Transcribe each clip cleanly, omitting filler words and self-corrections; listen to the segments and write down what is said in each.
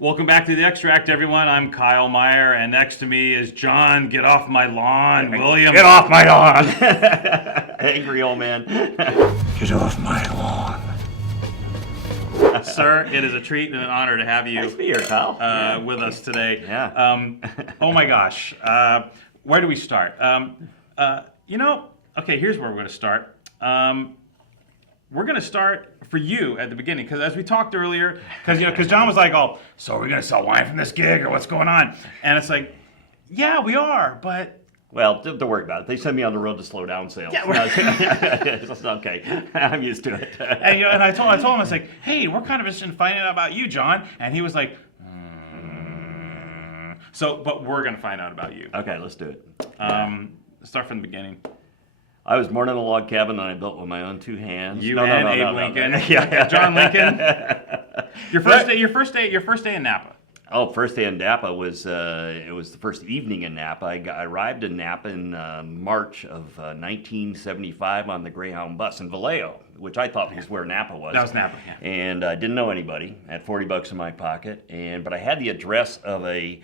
Welcome back to The Extract, everyone. I'm Kyle Meyer, and next to me is John, get off my lawn, William. Get off my lawn! Angry old man. Get off my lawn. Sir, it is a treat and an honor to have you Nice to be here, Kyle. with us today. Yeah. Oh my gosh. Where do we start? Okay, here's where we're going to start. We're going to start for you at the beginning, because as we talked earlier, because John was like, oh, so are we going to sell wine from this gig, or what's going on? And it's like, yeah, we are, but... Well, don't worry about it. They send me on the road to slow down sales. Yeah, It's okay. I'm used to it. And I told him, I was like, hey, we're kind of interested in finding out about you, John. And he was like, but we're going to find out about you. Okay, let's do it. Start from the beginning. I was born in a log cabin that I built with my own two hands. You and Abe Lincoln. Yeah. John Lincoln. Your first day in Napa. Oh, first day in Napa was it was the first evening in Napa. I arrived in Napa in March of 1975 on the Greyhound bus in Vallejo, which I thought was where Napa was. That was Napa, yeah. And I didn't know anybody. I had $40 in my pocket, but I had the address of a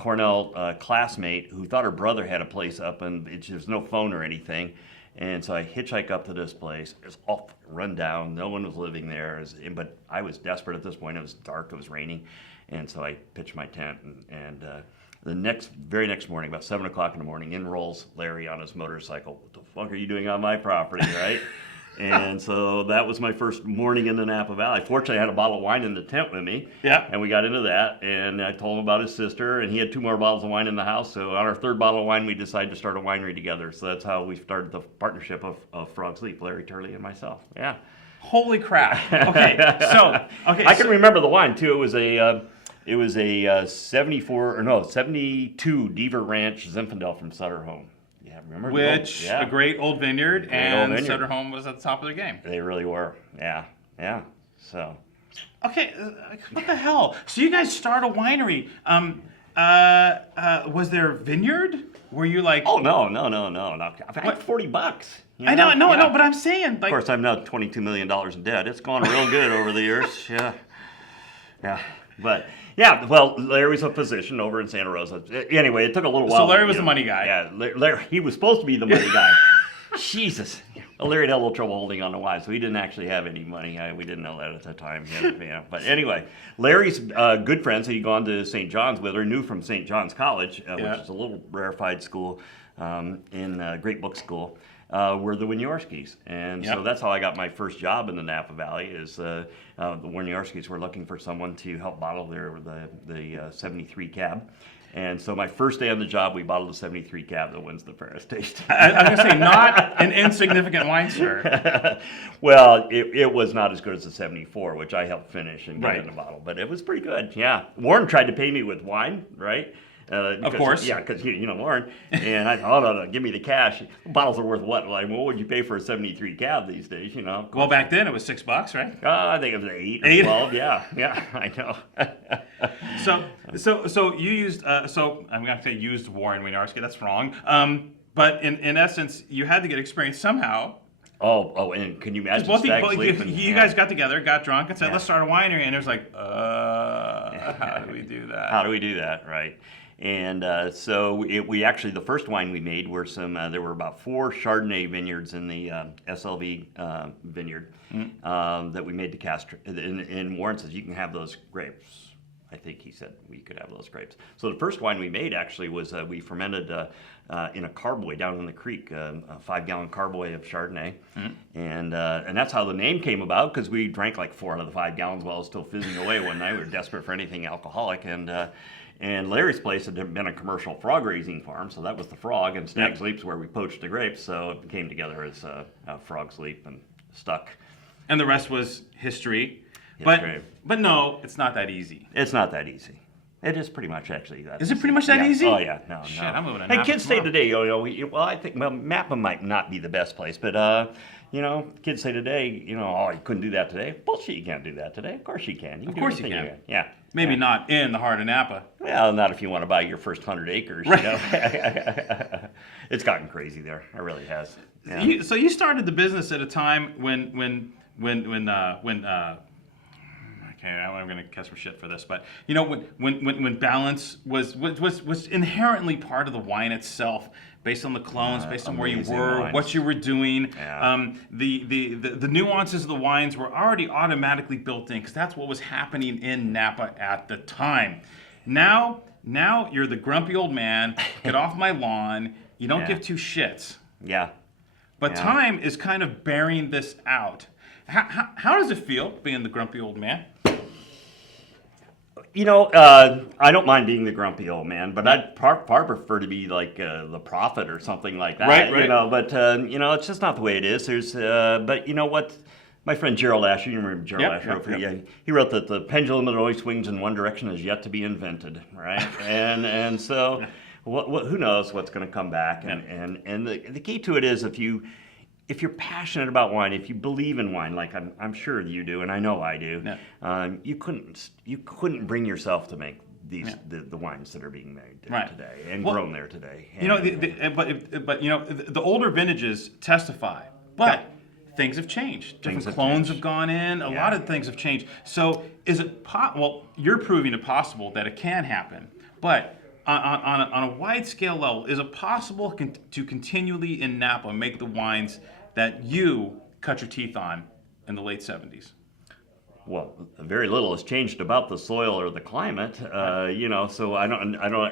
Cornell classmate who thought her brother had a place up, and there's no phone or anything. And so I hitchhike up to this place. It was all run down. No one was living there. But I was desperate at this point. It was dark. It was raining. And so I pitched my tent. And the very next morning, about 7 o'clock in the morning, in rolls Larry on his motorcycle. What the fuck are you doing on my property, right? And so that was my first morning in the Napa Valley. Fortunately, I had a bottle of wine in the tent with me. Yeah. And we got into that, and I told him about his sister, and he had 2 more bottles of wine in the house. So on our 3rd bottle of wine, we decided to start a winery together. So that's how we started the partnership of Frog's Leap, Larry Turley and myself. Yeah. Holy crap. Okay, I can remember the wine too. It was a 72 Deaver Ranch Zinfandel from Sutter Home. Yeah, remember? A great old vineyard, Sutter Home was at the top of their game. They really were. Yeah. So. Okay, what the hell? So you guys start a winery. Was there a vineyard? Were you like? Oh no! I had $40. I know, but I'm saying, like. Of course, I'm now $22 million in debt. It's gone real good over the years. Yeah. But yeah, well, Larry was a physician over in Santa Rosa. Anyway, it took a little while. So Larry was the money guy. Yeah, Larry. He was supposed to be the money guy. Jesus. Well, Larry had a little trouble holding on to wine, so he didn't actually have any money. We didn't know that at the time. Yeah. But anyway, Larry's good friends, he'd gone to St. John's with her, knew from St. John's College, which is a little rarefied school in great book school, were the Winery. And so that's how I got my first job in the Napa Valley. Is the Winery were looking for someone to help bottle the 73 cab. And so my first day on the job, we bottled a 73 cab that wins the Paris Taste. I was going to say, not an insignificant wine, sir. Well, it was not as good as the 74, which I helped finish and get in the bottle. But it was pretty good, yeah. Warren tried to pay me with wine, right? Of course. Yeah, because, Warren. And I thought, no, give me the cash. Bottles are worth what? Like, what would you pay for a 73 cab these days, Well, back then it was $6, right? I think it was 8 or 12, yeah, I know. So you used, so I'm going to say used Warren Winery, that's wrong. But in essence, you had to get experience somehow. Oh, and can you imagine you guys got together, got drunk, and said, let's start a winery. And it was like, how do we do that? How do we do that, right? And so we actually, the first wine we made were there were about 4 Chardonnay vineyards in the SLV vineyard that we made to cast. And Warren says, you can have those grapes. I think he said we could have those grapes. So the first wine we made actually was we fermented in a carboy down in the creek, a 5-gallon carboy of Chardonnay. And that's how the name came about, because we drank like 4 out of the 5 gallons while it was still fizzing away one night. We were desperate for anything alcoholic. And Larry's place had been a commercial frog raising farm, so that was the Frog, and Stag's Leap's where we poached the grapes, so it came together as Frog's Leap and stuck. And the rest was history. But no, it's not that easy. It's not that easy. It is pretty much actually that. Is it pretty much that easy? Oh yeah, no. Shit, I'm moving to Napa. And kids tomorrow. say today, I think Napa might not be the best place, but kids say today, you couldn't do that today. Bullshit, you can't do that today. Of course you can. Of course you can. Yeah. Maybe not in the heart of Napa. Well, not if you want to buy your first 100 acres. Right. It's gotten crazy there. It really has. Yeah. So you started the business at a time when okay, I'm going to catch some shit for this, but you know, when balance was inherently part of the wine itself, based on the clones, based on where you amazing were, wines. what you were doing, Yeah. the nuances of the wines were already automatically built in because that's what was happening in Napa at the time. Now you're the grumpy old man. Get off my lawn. You don't Yeah. give two shits. Yeah. But Yeah. time is kind of bearing this out. How does it feel being the grumpy old man? You know, I don't mind being the grumpy old man, but I'd far prefer to be like the prophet or something like that. Right. You know, but you know, it's just not the way it is. But you know what? My friend Gerald Asher, you remember Gerald Yep, Asher? yep, yep. Yeah, he wrote that the pendulum that always swings in one direction is yet to be invented, right? and so, who knows what's going to come back? And the key to it is if you're passionate about wine, if you believe in wine, like I'm sure you do, and I know I do, you couldn't bring yourself to make these the wines that are being made today and grown there today. You know, but you know, the older vintages testify, but things have changed. Different clones have gone in. A lot of things have changed. So is it well? You're proving it possible that it can happen, but. On a wide scale level, is it possible to continually in Napa make the wines that you cut your teeth on in the late 70s? Well, very little has changed about the soil or the climate, you know. So I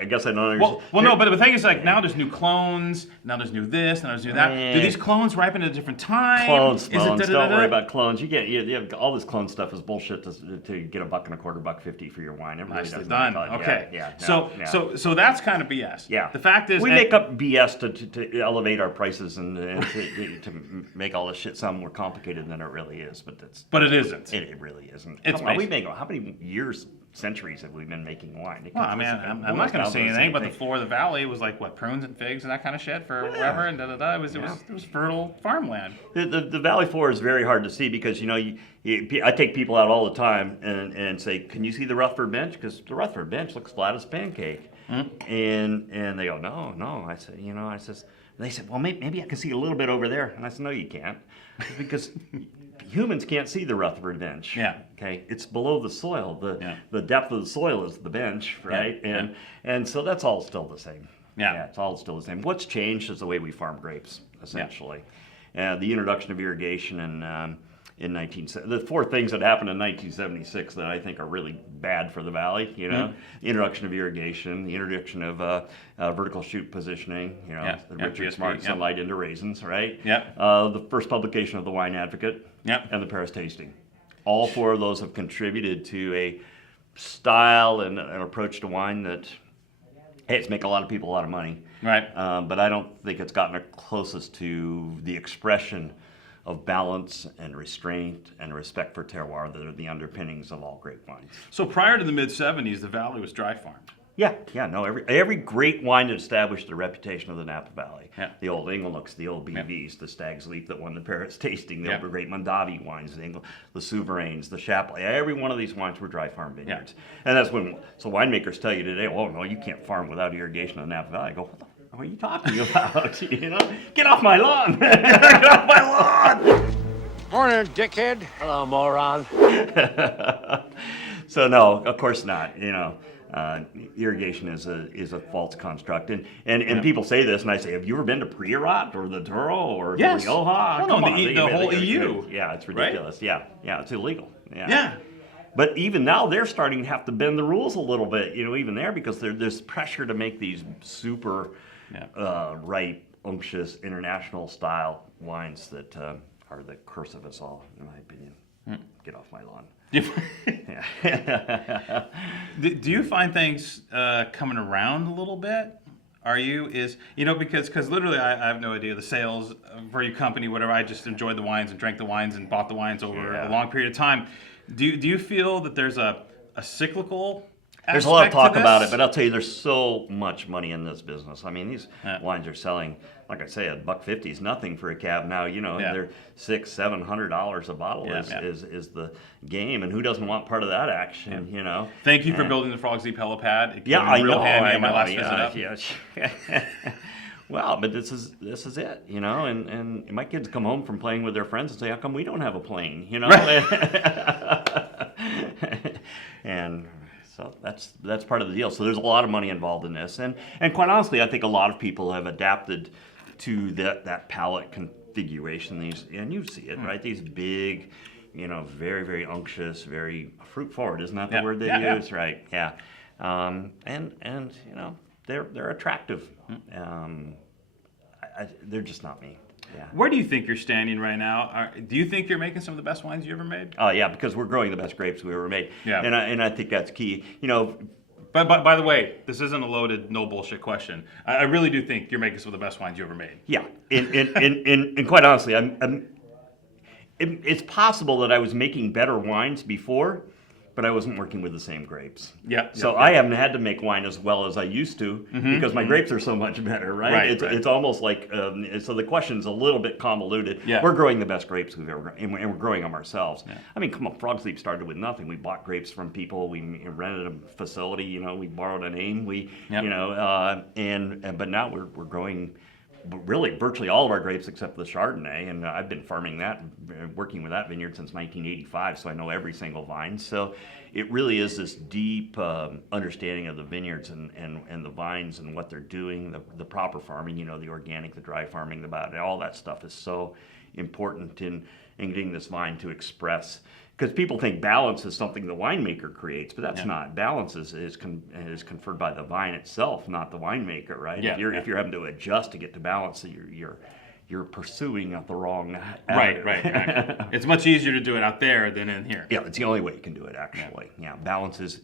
guess I don't understand. Well, no, but the thing is, like, now there's new clones, now there's new this, now there's new that. Do these clones ripen at a different time? Clones. Don't worry about clones. You have all this clone stuff is bullshit to get $1.25, $1.50 for your wine. It really Nicely doesn't done. matter. Okay. Yeah. So that's kind of BS. Yeah. The fact is, we make up BS to elevate our prices and to make all this shit sound more complicated than it really is. But it isn't. It really isn't. It's Come on, how many years, centuries have we been making wine? Well, I mean, I'm not going to say anything, but the floor of the valley was like what, prunes and figs and that kind of shit forever, and It was fertile farmland. The valley floor is very hard to see because you know I take people out all the time and say, can you see the Rutherford bench? Because the Rutherford bench looks flat as a pancake, and they go, no. I said, they said, well, maybe I can see a little bit over there, and I said, no, you can't, because humans can't see the Rutherford bench. Yeah. Okay. It's below the soil. The depth of the soil is the bench, right? Yeah. And so that's all still the same. Yeah. It's all still the same. What's changed is the way we farm grapes, essentially. The introduction of irrigation in the four things that happened in 1976 that I think are really bad for the valley. You know, the introduction of irrigation, the introduction of vertical shoot positioning. You know, the Richard Smart sunlight into raisins, right? The first publication of the Wine Advocate. And the Paris tasting. All four of those have contributed to a style and an approach to wine that, hey, it's making a lot of people a lot of money. Right. But I don't think it's gotten it closest to the expression of balance and restraint and respect for terroir that are the underpinnings of all great wines. So prior to the mid-'70s, the valley was dry farmed. No, every great wine that established the reputation of the Napa Valley. The old Inglenoks, the old BVs, the Stag's Leap that won the Paris tasting, the old great Mondavi wines, the Souverains, the Chapelet. Every one of these wines were dry farm vineyards. And that's so winemakers tell you today, oh no, you can't farm without irrigation in the Napa Valley. I go, what are you talking about? You know, get off my lawn! Get off my lawn! Morning, dickhead. Hello, moron. So no, of course not. You know. Irrigation is a false construct, and people say this, and I say, have you ever been to Priorat or the Douro or the Rioja? Well, the whole EU. Yeah, it's ridiculous. Right? Yeah, it's illegal. Yeah. But even now, they're starting to have to bend the rules a little bit. You know, even there because there's pressure to make these super ripe, unctuous, international style wines that are the curse of us all, in my opinion. Get off my lawn. Do you find things coming around a little bit? Because literally I have no idea the sales for your company, whatever. I just enjoyed the wines and drank the wines and bought the wines over a long period of time. Do you feel that there's a cyclical There's a lot of talk to about this? it, but I'll tell you, there's so much money in this business. I mean, these wines are selling, like I say, $1.50 is nothing for a cab now. You know, they're $600-700 a bottle is the game, and who doesn't want part of that action? You know. Thank you for building the Frog Leap helipad. It came I real know. handy I on my know. last visit up. Yeah. Well, but this is it, you know, and my kids come home from playing with their friends and say, how come we don't have a plane, you know? And so that's part of the deal. So there's a lot of money involved in this, and quite honestly, I think a lot of people have adapted to that palate configuration. And you see it, right? These big, very, very unctuous, very fruit forward. Isn't that the word they use? Yeah. Right? Yeah. And they're attractive. They're just not me. Yeah. Where do you think you're standing right now? Do you think you're making some of the best wines you ever made? Oh yeah, because we're growing the best grapes we ever made. Yeah. And I think that's key. But by the way, this isn't a loaded, no bullshit question. I really do think you're making some of the best wines you ever made. Yeah. And quite honestly, it's possible that I was making better wines before, but I wasn't working with the same grapes. Yeah. So I haven't had to make wine as well as I used to because my grapes are so much better, right? It's almost like, so the question's a little bit convoluted. Yeah. We're growing the best grapes we've ever grown, and we're growing them ourselves. Yeah. I mean, come on, Frog Sleep started with nothing. We bought grapes from people. We rented a facility. We borrowed a name. But now we're growing. Really, virtually all of our grapes except the Chardonnay, and I've been farming that, working with that vineyard since 1985, so I know every single vine. So it really is this deep understanding of the vineyards and the vines and what they're doing, the proper farming, the organic, the dry farming, all that stuff is so important in getting this vine to express. Because people think balance is something the winemaker creates, but that's not. Balance is conferred by the vine itself, not the winemaker, right? Yeah, if you're having to adjust to get to balance, you're pursuing the wrong. Right. It's much easier to do it out there than in here. Yeah, it's the only way you can do it actually. Yeah, balance is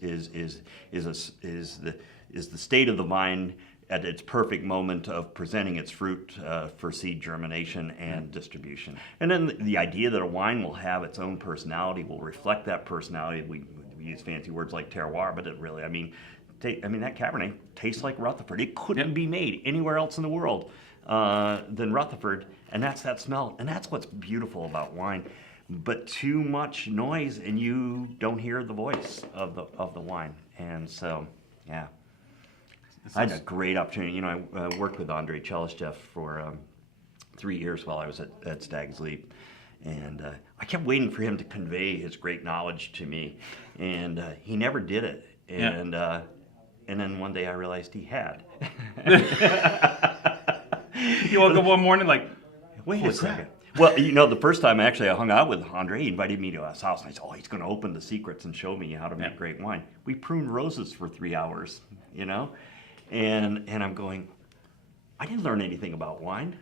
the state of the vine at its perfect moment of presenting its fruit for seed germination and distribution. And then the idea that a wine will have its own personality, will reflect that personality. We use fancy words like terroir, but it really, that Cabernet tastes like Rutherford. It couldn't be made anywhere else in the world than Rutherford, and that's that smell. And that's what's beautiful about wine. But too much noise, and you don't hear the voice of the wine. And so, yeah. I had a great opportunity. I worked with Andre Chelestev for 3 years while I was at Stag's Leap. And I kept waiting for him to convey his great knowledge to me. And he never did it. And then one day I realized he had. You woke up one morning like, wait a second. Well, the first time I hung out with Andre, he invited me to his house. And I said, he's going to open the secrets and show me how to make great wine. We pruned roses for 3 hours, And I'm going, I didn't learn anything about wine.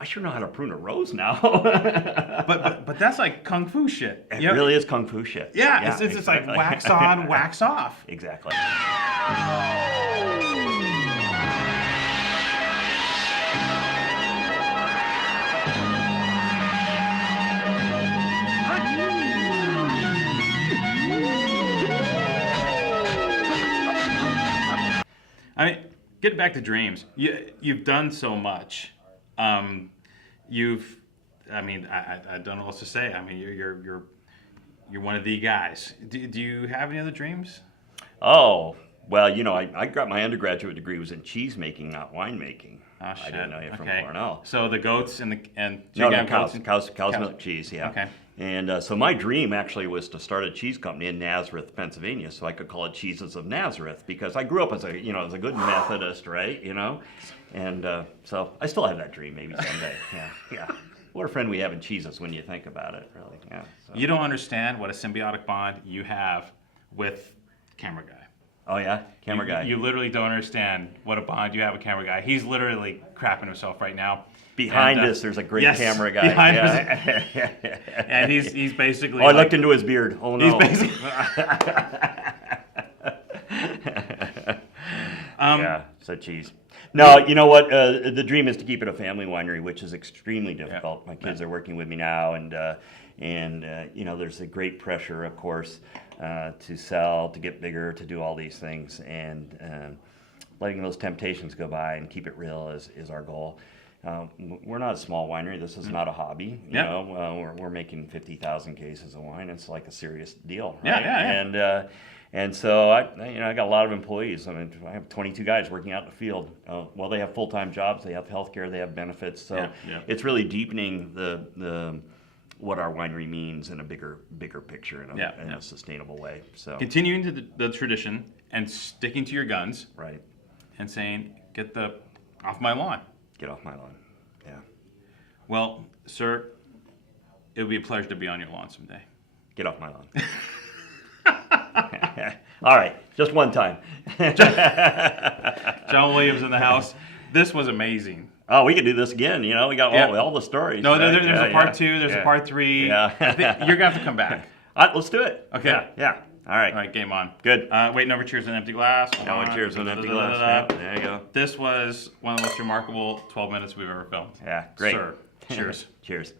I sure know how to prune a rose now. but that's like kung fu shit. It really is kung fu shit. Yeah, it's exactly. Like wax on, wax off. Exactly. Getting back to dreams, you've done so much. I don't know what else to say. You're one of the guys. Do you have any other dreams? Oh, well, I got my undergraduate degree was in cheese making, not winemaking. Oh, shit. I didn't know you from Cornell. So the goats and cows milk cheese, yeah. Okay. And so my dream actually was to start a cheese company in Nazareth, Pennsylvania, so I could call it Cheeses of Nazareth, because I grew up as a good Methodist, right? And so I still have that dream, maybe someday. Yeah. What a friend we have in cheeses when you think about it, really. Yeah. So. You don't understand what a symbiotic bond you have with Camera Guy. Oh yeah, Camera Guy. You literally don't understand what a bond you have with Camera Guy. He's literally crapping himself right now. Behind us, there's a great camera guy. Behind us. And he's basically. I looked into his beard. Oh no. He's basically. Yeah, so cheese. No, you know what? The dream is to keep it a family winery, which is extremely difficult. Yeah. My kids are working with me now, and there's a great pressure, of course, to sell, to get bigger, to do all these things, and letting those temptations go by and keep it real is our goal. We're not a small winery. This is not a hobby. We're making 50,000 cases of wine. It's like a serious deal. Right? Yeah. And so I got a lot of employees. I have 22 guys working out in the field. They have full-time jobs. They have healthcare. They have benefits. So it's really deepening the what our winery means in a bigger picture in a sustainable way. So Continuing to the tradition and sticking to your guns right, and saying, get the off my lawn. get off my lawn. Yeah, Well, sir, it would be a pleasure to be on your lawn someday. get off my lawn. All right, just one time. John Williams in the house. This was amazing. Oh, we could do this again. You know, we got Yeah. all the stories. No, right? there's a part 2. There's a part 3. Yeah. I think you're gonna have to come back. Let's do it. Okay. Yeah. All right. All right, game on. Good. Wait, never cheers on an empty glass. Hold Now on. one cheers on an empty glass. Yeah, there you go. This was one of the most remarkable 12 minutes we've ever filmed. Yeah, great. Sir, cheers. Cheers.